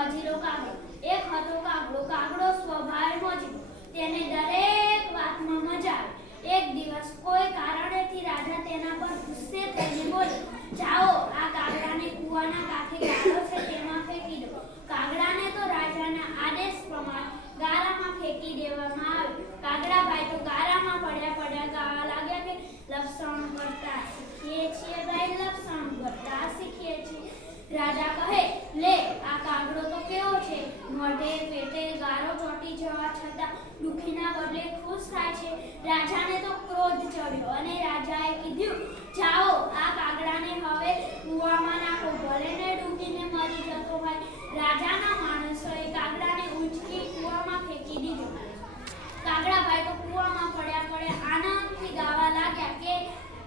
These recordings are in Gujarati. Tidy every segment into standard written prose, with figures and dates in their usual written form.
મજીલો કાગડો. એક હતો કાગડો. કાગડો સ્વભાવે મજીલો. તેને દરેક વાતમાં મજા આવે. એક દિવસ કોઈ કારણેથી રાજા તેના પર ગુસ્સે થઈને બોલે, જાઓ આ કાગડાને કૂવાના કાંઠે ગાળો છે તેમાં ફેંકી દો. કાગડાને તો રાજાના આદેશ પ્રમાણે ગારામાં ફેંકી દેવામાં આવે. કાગડાભાઈ તો ગારામાં પડ્યા ગાવા લાગ્યા કે લપસણ કરતા શીખીએ છીએ ભાઈ, લપસણ કરતા શીખીએ છીએ. રાજા કહે, લે આ કાગડો તો કેવો છે, મોઢે પેટે ગારો ચોંટી જવા છતાં દુખીના બદલે ખુશ થાય છે. રાજાને તો ક્રોધ ચડ્યો અને રાજાએ કીધું, જાઓ આ કાગડાને હવે કૂવામાં નાખો, ભલે ને ડૂબીને મરી જતો હોય. રાજાના માણસોએ કાગડાને ઉંચકી કૂવામાં ફેંકી દીધો. કાગડાભાઈ તો કૂવામાં પડ્યા આનંદથી ગાવા લાગ્યા કે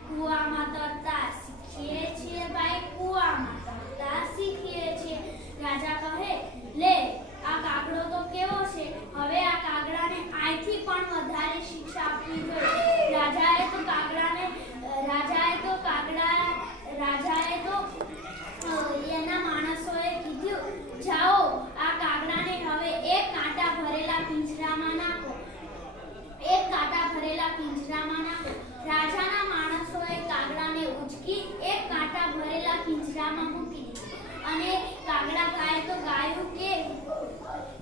કૂવામાં તરતા શીખીએ છીએ ભાઈ, કૂવામાં તરતા શીખીએ છીએ. રાજા કહે, લે આ કાગડો તો કેવો છે, હવે આ કાગડાને આથી પણ વધારે શિક્ષા આપવી જોઈએ. રાજાએ તો એના માણસોએ કીધું, જાઓ આ કાગડાને હવે એક કાંટા ભરેલા પિંજરામાં નાખો, એક કાંટા ભરેલા પિંજરામાં નાખો. રાજાના માણસોએ કાગડાને ઉચકી એક કાંટા ભરેલા પિંજરામાં મૂકી દીધું અને કાગડાભાઈએ તો ગાયું કે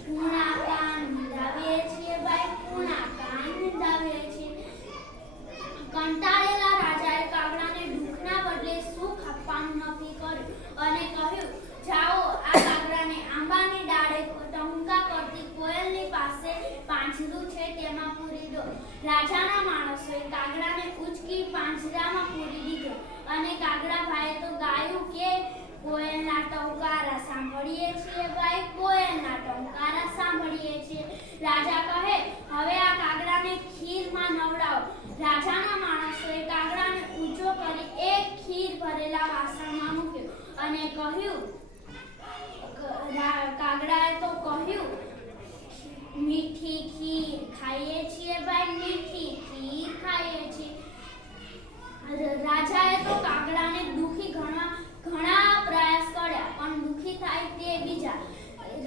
કૂણા કાન નિંદાવીએ છીએ ભાઈ, કૂણા કાન નિંદાવીએ છીએ. કંટાળેલા રાજાએ કાગડાને દુઃખના બદલે સુખ આપવાનું નક્કી કર્યું અને કહ્યું, જાઓ આ કાગડાને આંબાની ડાળે ટહુકા કરતી કોયલની પાસે પાંજરું છે તેમાં પૂરી દો. રાજાના માણસોએ કાગડાને ઉચકી પાંજરામાં પૂરી દીધો અને કાગડાભાઈએ તો ગાયું કે કોયલના ટહુકારા સાંભળીએ છીએ ભાઈ, કોયલના ટહુકારા સાંભળીએ છીએ. રાજા કહે, હવે આ કાગડાને ખીરમાં નવડાવો. રાજાના માણસોએ કાગડાને ઊંચો કરી એક ખીર ભરેલા વાસણમાં મૂક્યો અને કહ્યું, કાગડાએ તો કહ્યું, મીઠી ખીર ખાઈએ છીએ ભાઈ, મીઠી ખીર ખાઈએ છીએ. રાજાએ તો કાગડાને દુખી ઘણા પ્રયાસ કર્યા પણ દુખી થાય તે બીજા.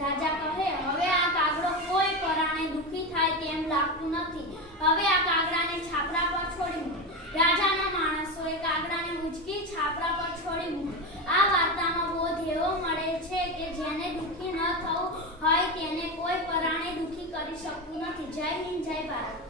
રાજા કહે, હવે આ કાગડો કોઈ પરાણે દુખી થાય તેમ લાગતું નથી, હવે આ કાગડાને છાપરા પર છોડી મૂકો. રાજાના માણસોએ કાગડાને ઉંચકી છાપરા પર છોડી મૂકો. આ વાર્તામાં બોધ એવો મળે છે કે જેને દુખી ન થવું હોય તેને કોઈ પરાણે દુખી કરી શકતું નથી. જય હિન્દ, જય ભારત.